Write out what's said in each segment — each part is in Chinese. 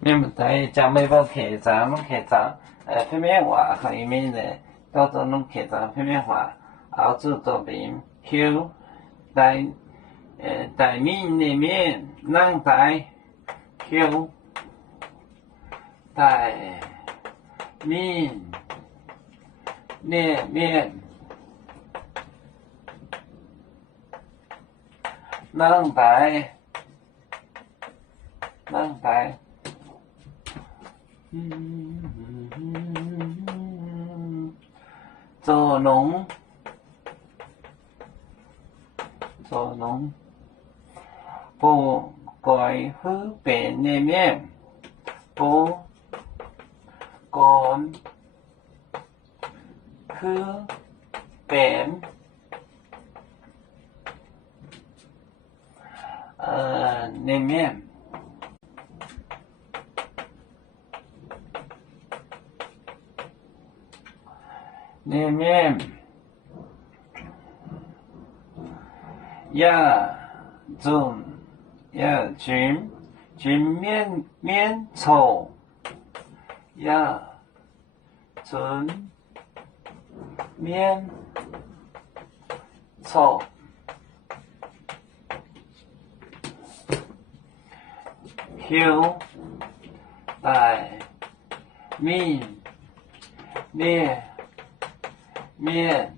mình thấy cha mấy bao kể giá nó kể giá phía bên hòa hay bên này到时弄kể giá phía bên hòa áo tư这边 Q 在面里面能在 Q 在面里面能在做农不改和变里面不改和变里面群面凑群面凑Q 在面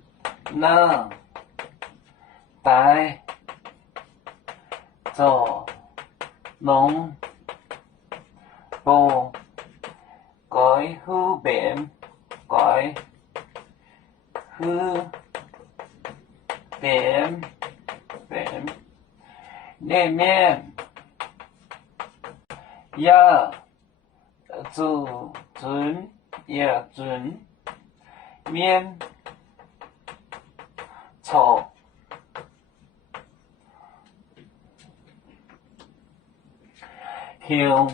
能在做农不改和变里面准面凑Q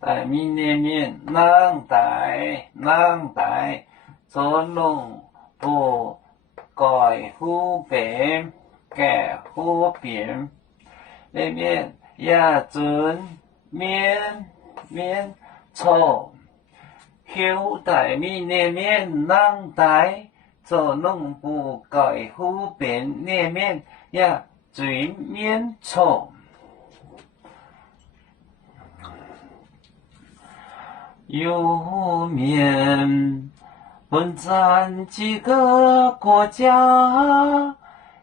在面里面能在做农不改和变里面准面凑Q 在面里面能在做农不改和变里面准面凑有面分占几个国家，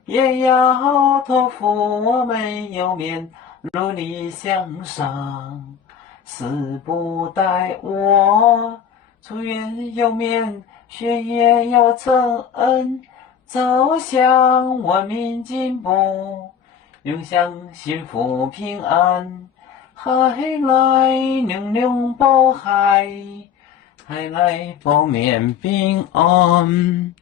也要托付我们有面努力向上，死不待我，祝愿有面学业有成恩，走向文明进步，永享幸福平安。海来娘娘保海，海来保面平安。